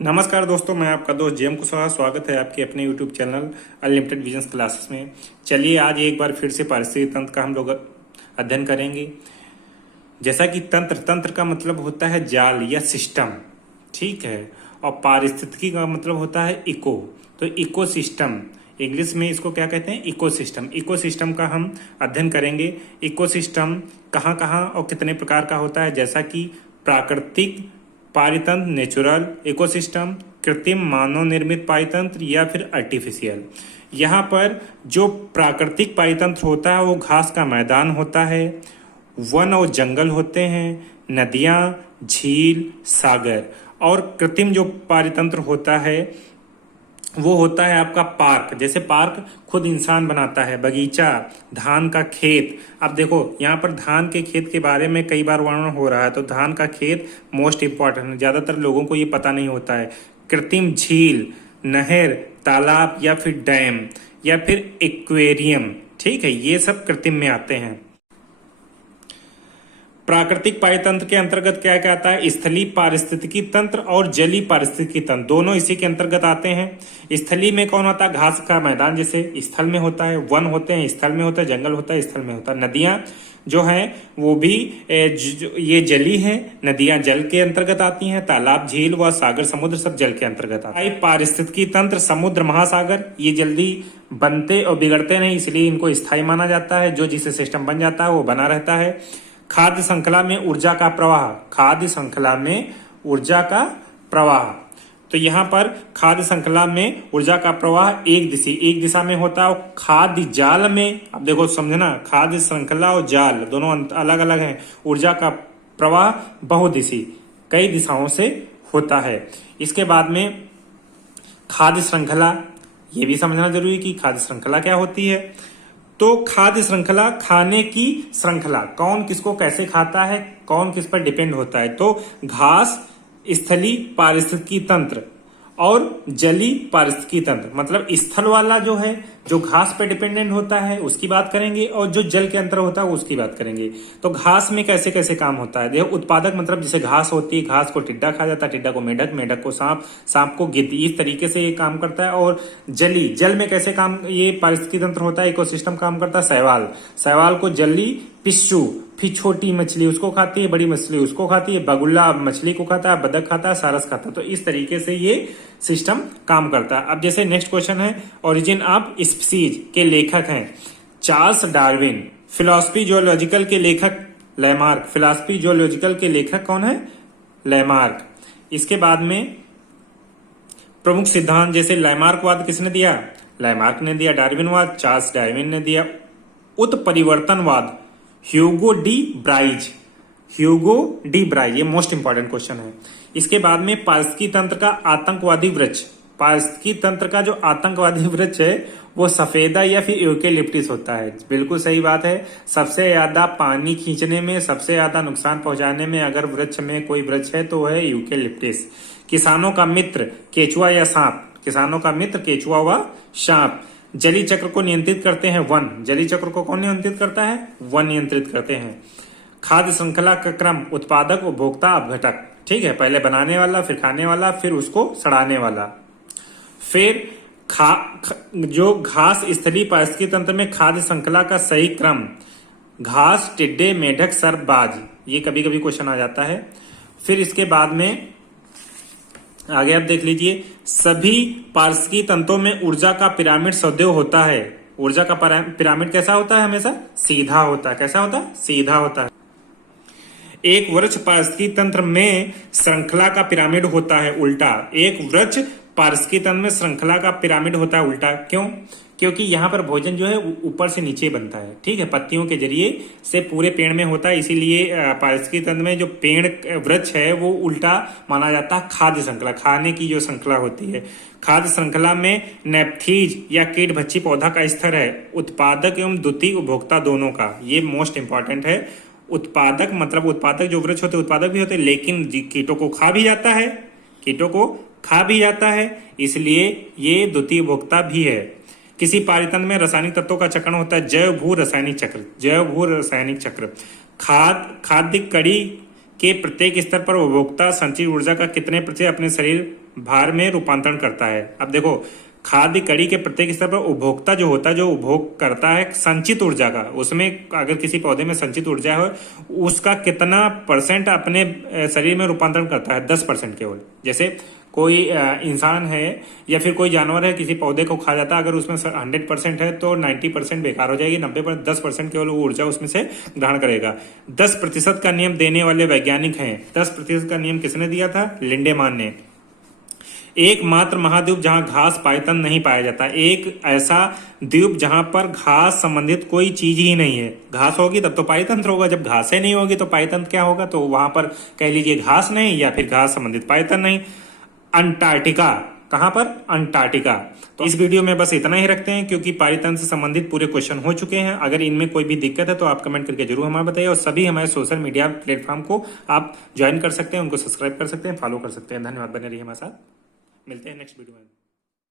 नमस्कार दोस्तों, मैं आपका दोस्त जेएम कुशवाहा। स्वागत है आपके अपने YouTube channel unlimited visions classes में। चलिए आज एक बार फिर से पारिस्थितिकी तंत्र का हम लोग अध्ययन करेंगे। जैसा कि तंत्र का मतलब होता है जाल या सिस्टम, ठीक है। और पारिस्थितिकी का मतलब होता है इको। तो इकोसिस्टम, इंग्लिश में इसको क्या कहते हैं? इकोसिस्टम। इकोसिस्टम का हम अध्ययन करेंगे। इकोसिस्टम कहाँ कहाँ और कितने प्रकार का होता है, जैसा कि प्राकृतिक पारितंत्र नेचुरल इकोसिस्टम, कृत्रिम मानव निर्मित पारितंत्र या फिर आर्टिफिशियल। यहाँ पर जो प्राकृतिक पारितंत्र होता है वो घास का मैदान होता है, वन और जंगल होते हैं, नदियाँ, झील, सागर। और कृत्रिम जो पारितंत्र होता है वो होता है आपका पार्क। जैसे पार्क खुद इंसान बनाता है, बगीचा, धान का खेत। अब देखो यहाँ पर धान के खेत के बारे में कई बार वर्णन हो रहा है, तो धान का खेत मोस्ट इंपॉर्टेंट है, ज्यादातर लोगों को ये पता नहीं होता है। कृत्रिम झील, नहर, तालाब या फिर डैम या फिर एक्वेरियम, ठीक है, ये सब कृत्रिम में आते हैं। प्राकृतिक पारितंत्र के अंतर्गत क्या क्या आता है? स्थलीय पारिस्थितिकी तंत्र और जलीय पारिस्थितिकी तंत्र, दोनों इसी के अंतर्गत आते हैं। स्थलीय में कौन होता है? घास का मैदान जैसे स्थल में होता है, वन होते हैं स्थल में होता है, जंगल होता है स्थल में होता है, नदियां जो हैं वो भी ये जली हैं, नदियां जल के अंतर्गत आती हैं, तालाब, झील व सागर, समुद्र सब जल के अंतर्गत आते हैं। पारिस्थितिकी तंत्र समुद्र, महासागर ये जल्दी बनते और बिगड़ते नहीं, इसलिए इनको स्थायी माना जाता है। जो जिसे सिस्टम बन जाता है वो बना रहता है। खाद्य श्रृंखला में ऊर्जा का प्रवाह, खाद्य श्रृंखला में ऊर्जा का प्रवाह, तो यहाँ पर खाद्य श्रृंखला में ऊर्जा का प्रवाह एक दिशा में होता है। खाद्य जाल में, अब देखो समझना, खाद्य श्रृंखला और जाल दोनों अलग अलग हैं। ऊर्जा का प्रवाह बहुदिशी, कई दिशाओं से होता है। इसके बाद में खाद्य श्रृंखला, ये भी समझना जरूरी कि खाद्य श्रृंखला क्या होती है। तो खाद्य श्रृंखला, खाने की श्रृंखला, कौन किसको कैसे खाता है, कौन किस पर डिपेंड होता है। तो घास स्थलीय पारिस्थितिकी तंत्र और जलीय पारिस्थितिकी तंत्र, मतलब स्थल वाला जो है, जो घास पे डिपेंडेंट होता है उसकी बात करेंगे, और जो जल के अंतर होता है उसकी बात करेंगे। तो घास में कैसे कैसे काम होता है, देखो उत्पादक, मतलब जैसे घास होती है, घास को टिड्डा खा जाता है, टिड्डा को मेढक, मेढक को सांप, सांप को गिद्ध, इस तरीके से ये काम करता है। और जली, जल में कैसे काम ये पारिस्थितिकी तंत्र होता है, इकोसिस्टम काम करता है। शैवाल, शैवाल को जली पिस्सू, फिर छोटी मछली उसको खाती है, बड़ी मछली उसको खाती है, बगुला मछली को खाता है, बदक खाता है, सारस खाता है। तो इस तरीके से ये सिस्टम काम करता है। अब जैसे नेक्स्ट क्वेश्चन है, ओरिजिन ऑफ स्पीसीज के लेखक हैं चार्ल्स डार्विन। फिलॉसफी जियोलॉजिकल के लेखक लैमार्क। फिलॉसफी जियोलॉजिकल के लेखक कौन है? लैमार्क। इसके बाद में प्रमुख सिद्धांत, जैसे लैमार्कवाद किसने दिया? लैमार्क ने दिया। डार्विनवाद चार्ल्स डार्विन ने दिया। उत्परिवर्तनवाद ह्यूगो डी ब्राइज। ह्यूगो डी ब्राइज, ये मोस्ट इंपॉर्टेंट क्वेश्चन है। इसके बाद में पारिस्थितिकी तंत्र का आतंकवादी वृक्ष, पारिस्थितिकी तंत्र का जो आतंकवादी वृक्ष है वो सफेदा या फिर यूकेलिप्टिस होता है। बिल्कुल सही बात है। सबसे ज्यादा पानी खींचने में, सबसे ज्यादा नुकसान पहुंचाने में अगर वृक्ष में कोई वृक्ष है तो है यूकेलिप्टिस। किसानों का मित्र केचुआ या सांप, किसानों का मित्र केचुआ व सांप। जलीय चक्र को नियंत्रित करते हैं वन। जलीय चक्र को कौन नियंत्रित करता है? वन नियंत्रित करते हैं। खाद्य श्रृंखला का क्रम उपभोक्ता, उपभोक्ता, अपघटक, ठीक है, पहले बनाने वाला, फिर खाने वाला, फिर उसको सड़ाने वाला। फिर जो घास स्थलीय पारिस्थितिकी तंत्र में खाद्य श्रृंखला का सही क्रम, घास, टिड्डे, मेढक, सर्प, बाज, ये कभी कभी क्वेश्चन आ जाता है। फिर इसके बाद में आगे आप देख लीजिए, सभी पारिस्थितिकी तंत्रों में ऊर्जा का पिरामिड सदैव होता है। ऊर्जा का पिरामिड कैसा होता है? हमेशा सीधा होता है। कैसा होता है? सीधा होता है। एक वृक्ष पारिस्थितिकी तंत्र में श्रृंखला का पिरामिड होता है उल्टा। एक वृक्ष पारिस्थितिकी तंत्र में श्रृंखला का पिरामिड होता है उल्टा। क्यों? क्योंकि यहाँ पर भोजन जो है ऊपर से नीचे बनता है, ठीक है, पत्तियों के जरिए से पूरे पेड़ में होता है, इसीलिए पारिस्थितिकी तंत्र में जो पेड़ वृक्ष है वो उल्टा माना जाता है। खाद्य श्रृंखला, खाने की जो श्रृंखला होती है, खाद्य श्रृंखला में नेपथीज या कीट भक्षी पौधा का स्तर है, उत्पादक एवं द्वितीय उपभोक्ता दोनों का, ये मोस्ट इंपॉर्टेंट है। उत्पादक मतलब उत्पादक जो वृक्ष होते हैं उत्पादक भी होते हैं, लेकिन कीटों को खा भी जाता है, कीटों को खा भी जाता है, इसलिए ये द्वितीय उपभोक्ता भी है। किसी पारितंत्र में रासायनिक तत्वों का चक्रण होता है जैव भू रासायनिक चक्र। जैव भू रासायनिक चक्र, खाद्य कड़ी के प्रत्येक स्तर पर उपभोक्ता संचित ऊर्जा का कितने प्रतिशत अपने शरीर भार में रूपांतरण करता है। अब देखो, खाद्य कड़ी के प्रत्येक स्तर पर उपभोक्ता जो होता है, जो उपभोग करता है संचित ऊर्जा का, उसमें अगर किसी पौधे में संचित ऊर्जा हो उसका कितना परसेंट अपने शरीर में रूपांतरण करता है? 10% केवल। जैसे कोई इंसान है या फिर कोई जानवर है, किसी पौधे को खा जाता है, अगर उसमें 100% है तो 90% बेकार हो जाएगी, 90% 10% केवल वो ऊर्जा उसमें से ग्रहण करेगा। 10% का नियम देने वाले वैज्ञानिक हैं। 10% का नियम किसने दिया था? लिंडेमान ने। एकमात्र महाद्वीप जहां घास पायतन नहीं पाया जाता, एक ऐसा द्वीप जहां पर घास संबंधित कोई चीज ही नहीं है। घास होगी तब तो पायतंत्र होगा, जब घास ही नहीं होगी तो पायतंत्र क्या होगा? तो वहां पर कह लीजिए घास नहीं या फिर घास संबंधित पायतन नहीं। अंटार्कटिका, कहां पर? अंटार्कटिका। तो इस वीडियो में बस इतना ही रखते हैं, क्योंकि पायतन से संबंधित पूरे क्वेश्चन हो चुके हैं। अगर इनमें कोई भी दिक्कत है तो आप कमेंट करके जरूर हमें बताइए, और सभी हमारे सोशल मीडिया प्लेटफॉर्म को आप ज्वाइन कर सकते हैं, उनको सब्सक्राइब कर सकते हैं, फॉलो कर सकते हैं। धन्यवाद, बने रहिए हमारे साथ, मिलते हैं नेक्स्ट वीडियो में।